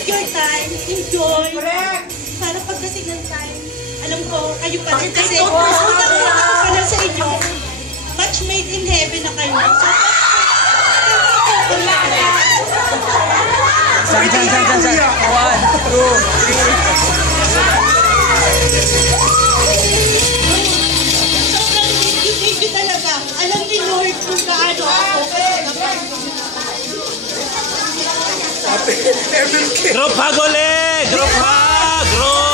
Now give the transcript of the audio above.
take your time, enjoy. Para pagdating ng time, alam ko, kayo pa rin kasi unang-una ko pa lang sa inyo, match made in heaven na kayo. San. 1, 2, 3. Thank you talaga. Alam ni Lord kung gaano ako. Group hug ulit! Group hug! Group!